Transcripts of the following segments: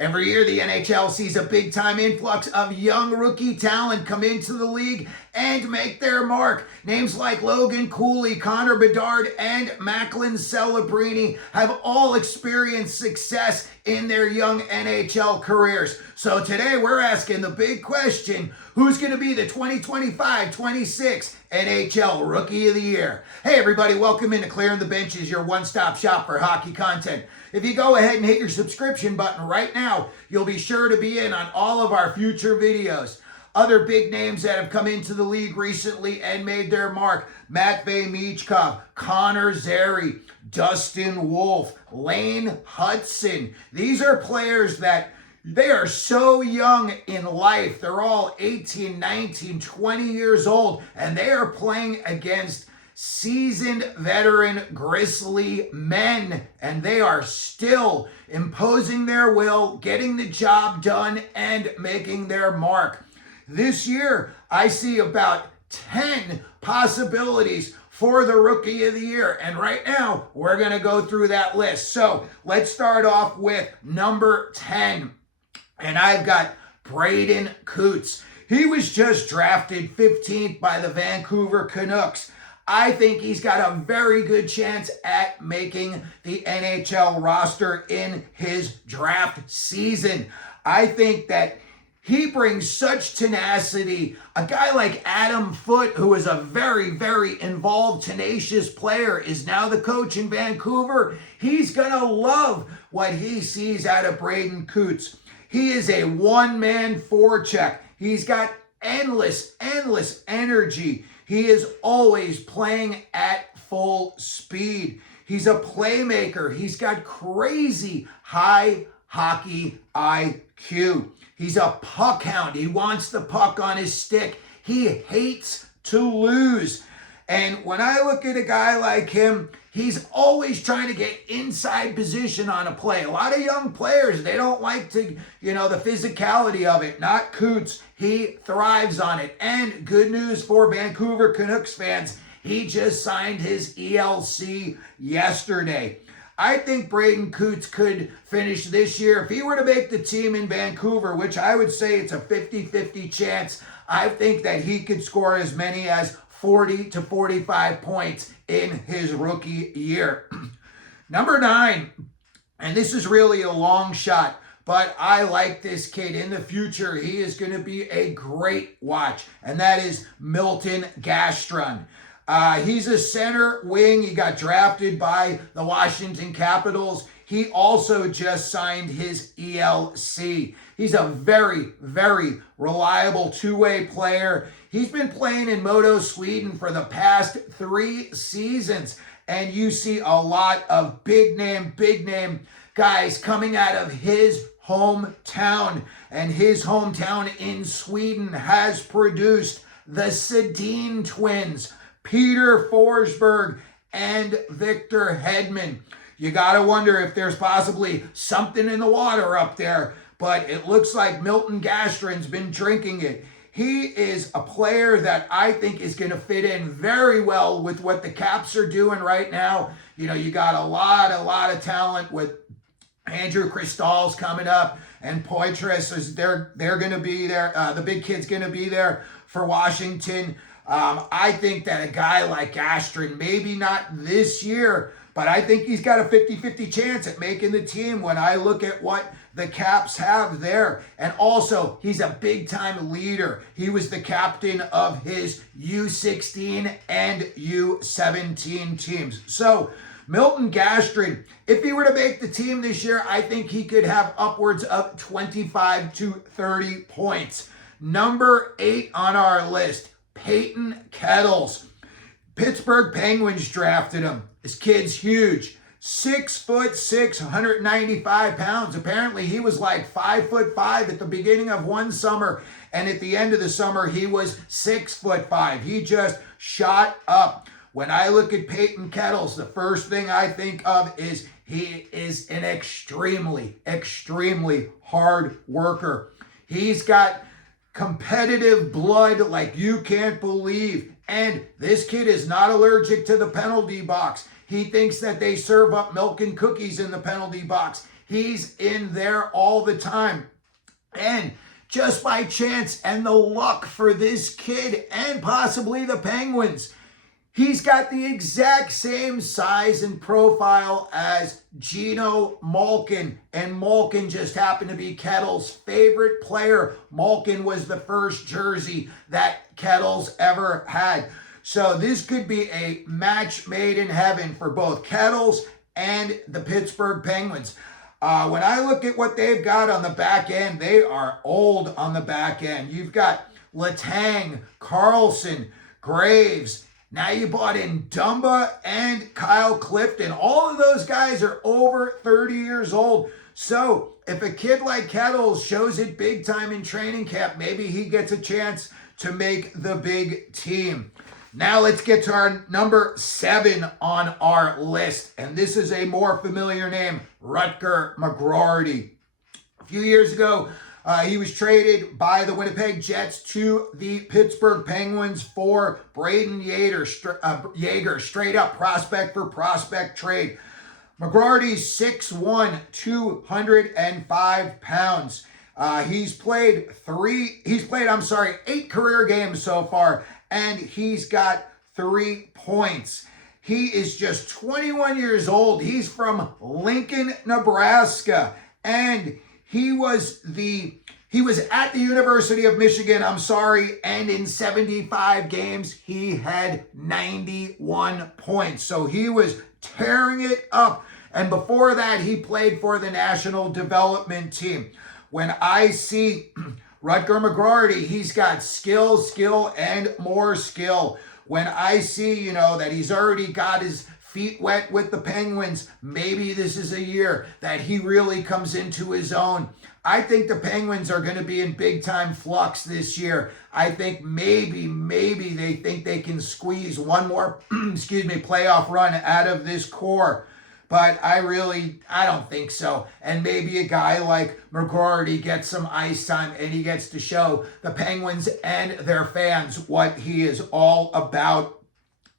Every year, the NHL sees a big-time influx of young rookie talent come into the league and make their mark. Names like Logan Cooley, Bedard, and Macklin Celebrini have all experienced success in their young NHL careers. So today, we're asking the big question, who's going to be the 2025-26 NHL Rookie of the Year? Hey, everybody, welcome into Clearing the Benches, your one-stop shop for hockey content. If you go ahead and hit your subscription button right now, you'll be sure to be in on all of our future videos. Other big names that have come into the league recently and made their mark: Matvei, Michkov, Connor Zary, Dustin Wolf, Lane Hudson. These are players that they are so young in life. They're all 18, 19, 20 years old, and they are playing against seasoned veteran Grizzly men, and they are still imposing their will, getting the job done, and making their mark. This year, I see about 10 possibilities for the Rookie of the Year, and right now, we're going to go through that list. So let's start off with number 10, and I've got Braden Coots. He was just drafted 15th by the Vancouver Canucks. I think he's got a very good chance at making the NHL roster in his draft season. I think that he brings such tenacity. A guy like Adam Foote, who is a very, very involved, tenacious player, is now the coach in Vancouver. He's going to love what he sees out of Braden Coots. He is a one-man forecheck. He's got endless energy. He is always playing at full speed. He's a playmaker. He's got crazy high hockey IQ. He's a puck hound. He wants the puck on his stick. He hates to lose. And when I look at a guy like him, he's always trying to get inside position on a play. A lot of young players, they don't like to, the physicality of it. Not Coots. He thrives on it. And good news for Vancouver Canucks fans, he just signed his ELC yesterday. I think Braden Coots could finish this year. If he were to make the team in Vancouver, which I would say it's a 50-50 chance, I think that he could score as many as 40 to 45 points in his rookie year. Number 9, and this is really a long shot, but I like this kid. In the future, he is going to be a great watch, and that is Milton Gastron. He's a center wing. He got drafted by the Washington Capitals. He also just signed his ELC. He's a very, very reliable two-way player. He's been playing in Modo, Sweden for the past 3 seasons. And you see a lot of big name guys coming out of his hometown. And his hometown in Sweden has produced the Sedin twins, Peter Forsberg and Victor Hedman. You got to wonder if there's possibly something in the water up there, but it looks like Milton Gastron's been drinking it. He is a player that I think is going to fit in very well with what the Caps are doing right now. You got a lot of talent with Andrew Cristall's coming up, and Poitras is they're going to be there. The big kid's going to be there for Washington. I think that a guy like Gastron, maybe not this year, but I think he's got a 50-50 chance at making the team when I look at what the Caps have there. And also, he's a big-time leader. He was the captain of his U16 and U17 teams. So, Milton Gastron, if he were to make the team this year, I think he could have upwards of 25 to 30 points. Number 8 on our list, Peyton Kettles. Pittsburgh Penguins drafted him. This kid's huge. 6'6", 195 pounds. Apparently, he was like 5'5" at the beginning of one summer, and at the end of the summer, he was 6'5". He just shot up. When I look at Peyton Kettles, the first thing I think of is he is an extremely hard worker. He's got competitive blood like you can't believe. And this kid is not allergic to the penalty box. He thinks that they serve up milk and cookies in the penalty box. he's in there all the time. And just by chance and the luck for this kid and possibly the Penguins, he's got the exact same size and profile as Gino Malkin, and Malkin just happened to be Kettle's favorite player. Malkin was the first jersey that Kettle's ever had. So this could be a match made in heaven for both Kettle's and the Pittsburgh Penguins. When I look at what they've got on the back end, they are old on the back end. You've got Letang, Carlson, Graves. Now you bought in Dumba and Kyle Clifton. All of those guys are over 30 years old. So if a kid like Kettles shows it big time in training camp, maybe he gets a chance to make the big team. Now let's get to our number 7 on our list. And this is a more familiar name, Rutger McGroarty. A few years ago, he was traded by the Winnipeg Jets to the Pittsburgh Penguins for Braden Yeager, straight up prospect for prospect trade. McGroarty's 6'1", 205 pounds. He's played 8 career games so far, and he's got 3 points. He is just 21 years old. He's from Lincoln, Nebraska, and he was at the University of Michigan, and in 75 games, he had 91 points. So he was tearing it up. And before that, he played for the National Development Team. When I see Rutger McGroarty, he's got skill, and more skill. When I see, that he's already got his feet wet with the Penguins, maybe this is a year that he really comes into his own. I think the Penguins are going to be in big time flux this year. I think maybe they think they can squeeze one more, playoff run out of this core. But I don't think so. And maybe a guy like McGroarty gets some ice time and he gets to show the Penguins and their fans what he is all about.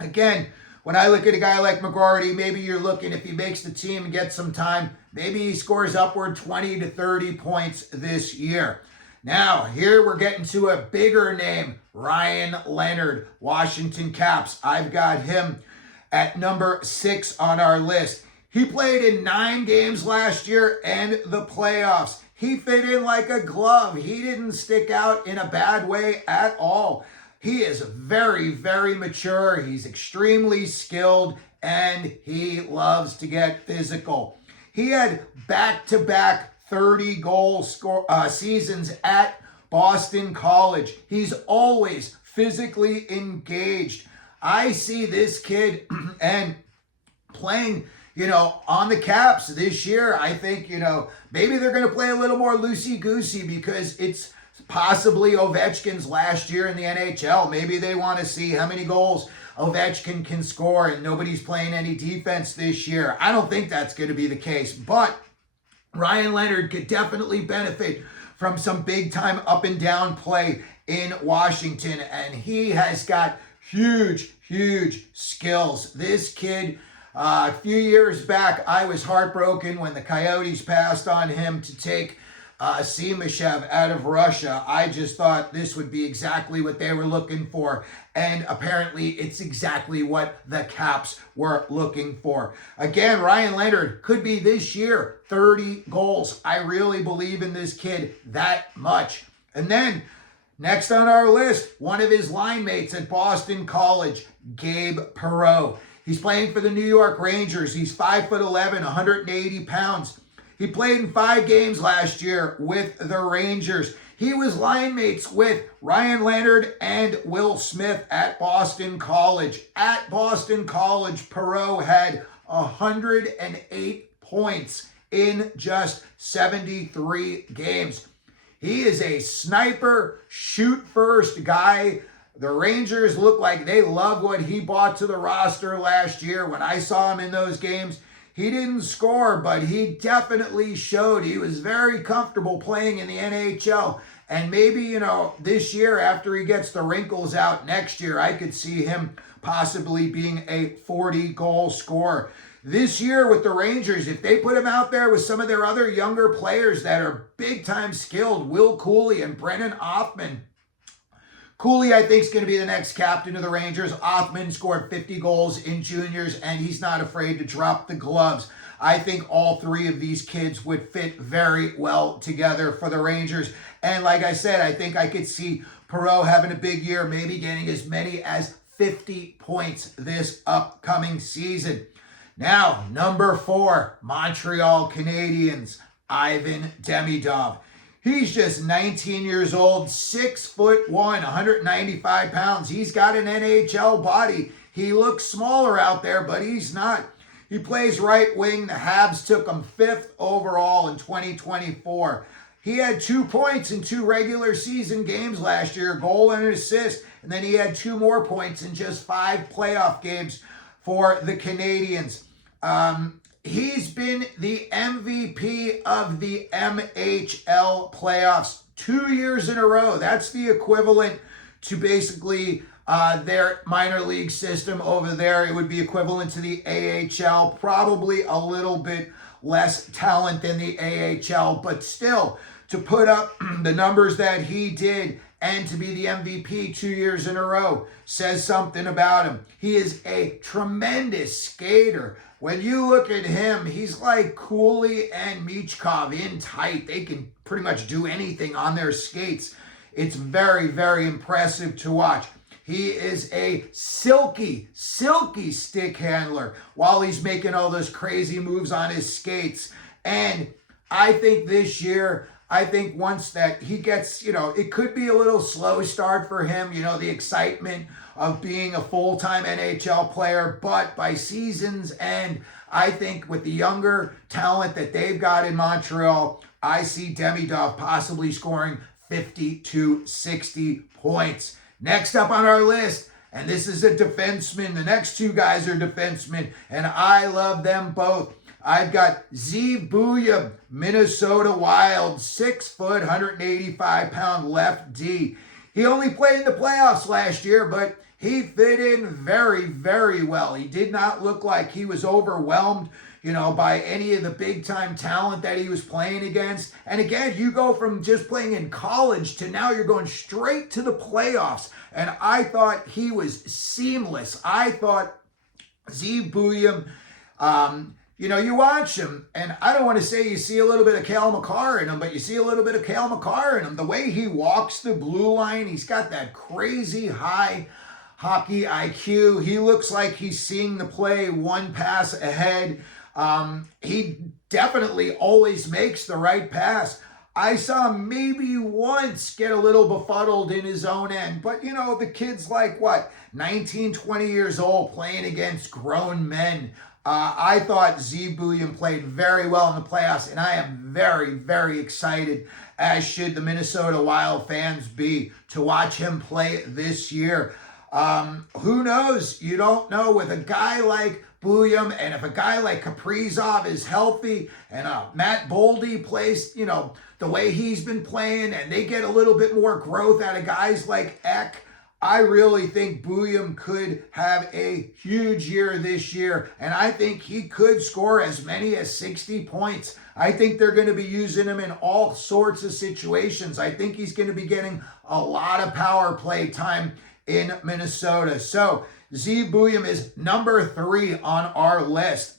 Again, when I look at a guy like McGroarty, maybe you're looking, if he makes the team and gets some time, maybe he scores upward 20 to 30 points this year. Now, here we're getting to a bigger name, Ryan Leonard, Washington Caps. I've got him at number 6 on our list. He played in 9 games last year and the playoffs. He fit in like a glove. He didn't stick out in a bad way at all. He is very, very mature. He's extremely skilled, and he loves to get physical. He had back-to-back 30-goal seasons at Boston College. He's always physically engaged. I see this kid and playing, on the Caps this year. I think, maybe they're going to play a little more loosey-goosey because it's possibly Ovechkin's last year in the NHL. Maybe they want to see how many goals Ovechkin can score, and nobody's playing any defense this year. I don't think that's going to be the case, but Ryan Leonard could definitely benefit from some big-time up-and-down play in Washington, and he has got huge skills. This kid, a few years back, I was heartbroken when the Coyotes passed on him to take Simashev out of Russia. I just thought this would be exactly what they were looking for, and apparently it's exactly what the Caps were looking for. Again, Ryan Leonard could be this year 30 goals. I really believe in this kid that much. And then next on our list, one of his line mates at Boston College, Gabe Perreault. He's playing for the New York Rangers. He's 5'11", 180 pounds. He played in 5 games last year with the Rangers. He was line mates with Ryan Leonard and Will Smith at Boston College. At Boston College, Perreault had 108 points in just 73 games. He is a sniper, shoot-first guy. The Rangers look like they love what he brought to the roster last year. When I saw him in those games, he didn't score, but he definitely showed he was very comfortable playing in the NHL. And maybe, this year, after he gets the wrinkles out next year, I could see him possibly being a 40-goal scorer. This year with the Rangers, if they put him out there with some of their other younger players that are big-time skilled, Will Cooley and Brennan Othmann. Cooley, I think, is going to be the next captain of the Rangers. Othmann scored 50 goals in juniors, and he's not afraid to drop the gloves. I think all three of these kids would fit very well together for the Rangers. And like I said, I think I could see Perreault having a big year, maybe getting as many as 50 points this upcoming season. Now, number 4, Montreal Canadiens, Ivan Demidov. He's just 19 years old, 6'1", 195 pounds. He's got an NHL body. He looks smaller out there, but he's not. He plays right wing. The Habs took him 5th overall in 2024. He had 2 points in 2 regular season games last year, a goal and an assist, and then he had 2 more points in just 5 playoff games for the Canadiens. He's been the MVP of the MHL playoffs 2 years in a row. That's the equivalent to basically their minor league system over there. It would be equivalent to the AHL, probably a little bit less talent than the AHL, but still, to put up the numbers that he did and to be the MVP 2 years in a row says something about him. He is a tremendous skater. When you look at him, he's like Cooley and Michkov in tight. They can pretty much do anything on their skates. It's very, very impressive to watch. He is a silky stick handler while he's making all those crazy moves on his skates. And I think this year, once that he gets, it could be a little slow start for him, the excitement of being a full-time NHL player, but by season's end, I think with the younger talent that they've got in Montreal, I see Demidov possibly scoring 50 to 60 points. Next up on our list, and this is a defenseman. The next 2 guys are defensemen, and I love them both. I've got Zeev Buium, Minnesota Wild, 6', 185-pound left D. He only played in the playoffs last year, but he fit in very, very well. He did not look like he was overwhelmed, by any of the big-time talent that he was playing against. And again, you go from just playing in college to now you're going straight to the playoffs. And I thought he was seamless. I thought Zeev Buium, you watch him, and I don't want to say you see a little bit of Cale Makar in him, but you see a little bit of Cale Makar in him. The way he walks the blue line, he's got that crazy high hockey IQ. He looks like he's seeing the play one pass ahead. He definitely always makes the right pass. I saw him maybe once get a little befuddled in his own end, but the kid's like 19, 20 years old playing against grown men. I thought Zeev Buium played very well in the playoffs, and I am very, very excited, as should the Minnesota Wild fans be, to watch him play this year. Who knows? You don't know with a guy like Buium, and if a guy like Kaprizov is healthy, and Matt Boldy plays, the way he's been playing, and they get a little bit more growth out of guys like Ek, I really think Buium could have a huge year this year, and I think he could score as many as 60 points. I think they're going to be using him in all sorts of situations. I think he's going to be getting a lot of power play time in Minnesota. So Zeev Buium is number 3 on our list.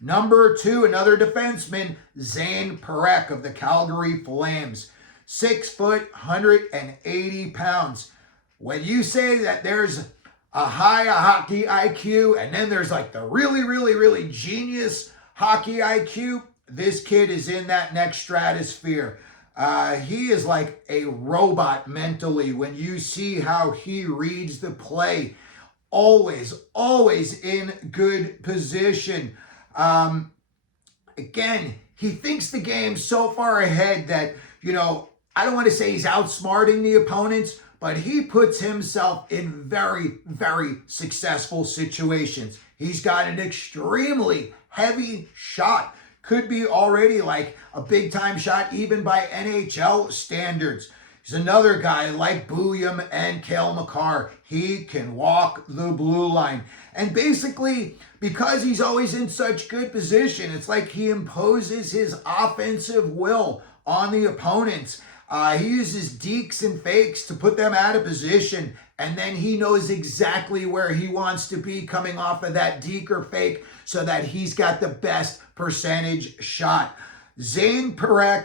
Number 2, another defenseman, Zayne Parekh of the Calgary Flames. 6', 180 pounds. When you say that there's a high hockey IQ and then there's like the really, really, really genius hockey IQ, this kid is in that next stratosphere. He is like a robot mentally when you see how he reads the play. Always in good position. Again, he thinks the game so far ahead that, I don't want to say he's outsmarting the opponents, but he puts himself in very, very successful situations. He's got an extremely heavy shot. Could be already like a big-time shot even by NHL standards. He's another guy like Buium and Cale Makar. He can walk the blue line. And basically, because he's always in such good position, it's like he imposes his offensive will on the opponents. He uses dekes and fakes to put them out of position, and then he knows exactly where he wants to be coming off of that deke or fake so that he's got the best percentage shot. Zayne Parekh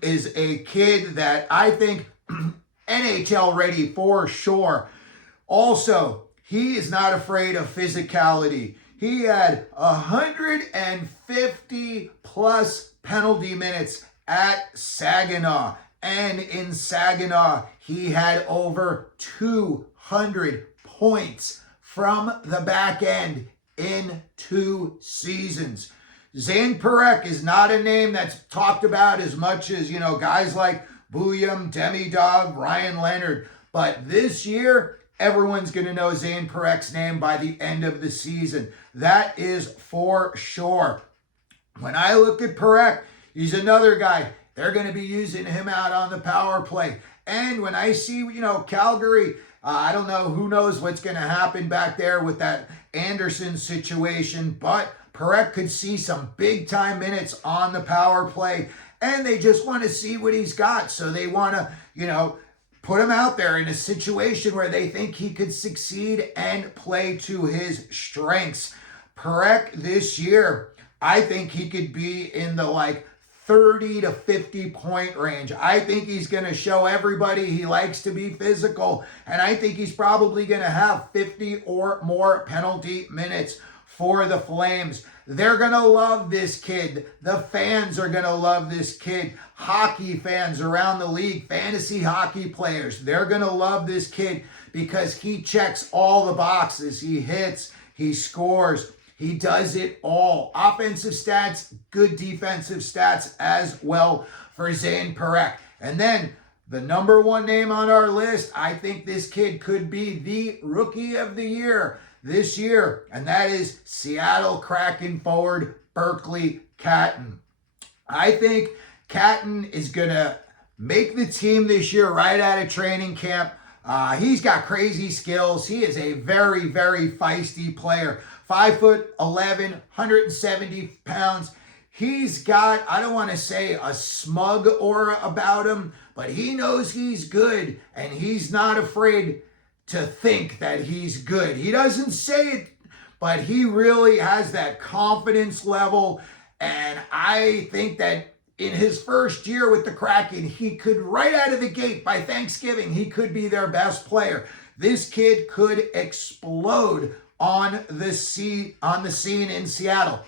is a kid that I think NHL ready for sure. Also, he is not afraid of physicality. He had 150 plus penalty minutes at Saginaw. And in Saginaw, he had over 200 points from the back end in 2 seasons. Zeev Buium is not a name that's talked about as much as, guys like Buium, Demidov, Ryan Leonard. But this year, everyone's going to know Zeev Buium's name by the end of the season. That is for sure. When I look at Parekh, he's another guy. They're going to be using him out on the power play. And when I see, Calgary, I don't know, who knows what's going to happen back there with that Anderson situation, but Parekh could see some big-time minutes on the power play, and they just want to see what he's got. So they want to, put him out there in a situation where they think he could succeed and play to his strengths. Parekh this year, I think he could be in the 30 to 50 point range. I think he's going to show everybody he likes to be physical, and I think he's probably going to have 50 or more penalty minutes for the Flames. They're going to love this kid. The fans are going to love this kid. Hockey fans around the league, fantasy hockey players, they're going to love this kid because he checks all the boxes. He hits, he scores, he does it all. Offensive stats, good defensive stats as well for Zayne Parekh. And then the number 1 name on our list, I think this kid could be the Rookie of the Year this year, and that is Seattle Kraken forward Berkly Catton. I think Catton is going to make the team this year right out of training camp. He's got crazy skills. He is a very, very feisty player. 5'11", 170 pounds. He's got, I don't want to say a smug aura about him, but he knows he's good, and he's not afraid to think that he's good. He doesn't say it, but he really has that confidence level, and I think that in his first year with the Kraken, he could, right out of the gate by Thanksgiving, he could be their best player. This kid could explode on the scene in Seattle.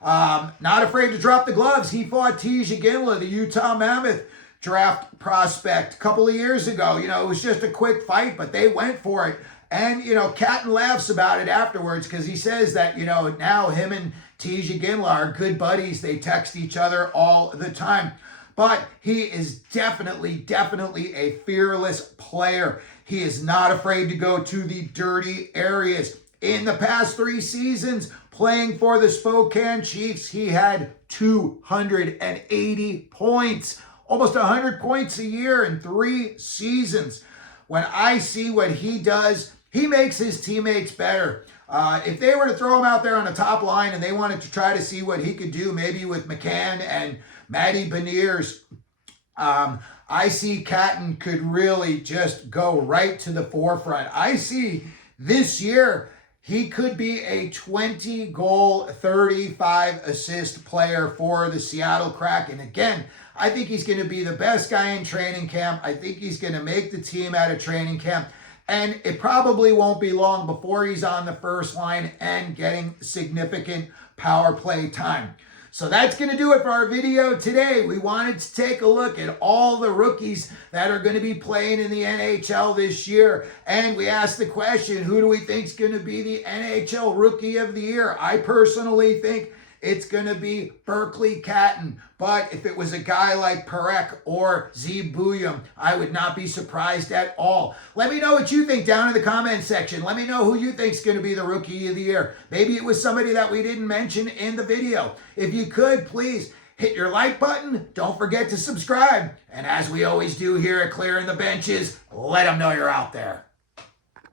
Not afraid to drop the gloves. He fought Ginla, the Utah Mammoth draft prospect, a couple of years ago. It was just a quick fight, but they went for it. And, Catton laughs about it afterwards because he says that, now him and Ginla are good buddies. They text each other all the time. But he is definitely a fearless player. He is not afraid to go to the dirty areas. In the past 3 seasons, playing for the Spokane Chiefs, he had 280 points. Almost 100 points a year in 3 seasons. When I see what he does, he makes his teammates better. If they were to throw him out there on the top line and they wanted to try to see what he could do, maybe with McCann and Matty Beniers, I see Catton could really just go right to the forefront. I see this year he could be a 20-goal, 35-assist player for the Seattle Kraken. Again, I think he's going to be the best guy in training camp. I think he's going to make the team out of training camp. And it probably won't be long before he's on the first line and getting significant power play time. So that's going to do it for our video today. We wanted to take a look at all the rookies that are going to be playing in the NHL this year. And we asked the question, who do we think is going to be the NHL Rookie of the Year? I personally think it's going to be Berkly Catton. But if it was a guy like Parekh or Zeev Buium, I would not be surprised at all. Let me know what you think down in the comment section. Let me know who you think is going to be the Rookie of the Year. Maybe it was somebody that we didn't mention in the video. If you could, please hit your like button. Don't forget to subscribe. And as we always do here at Clearing the Benches, let them know you're out there.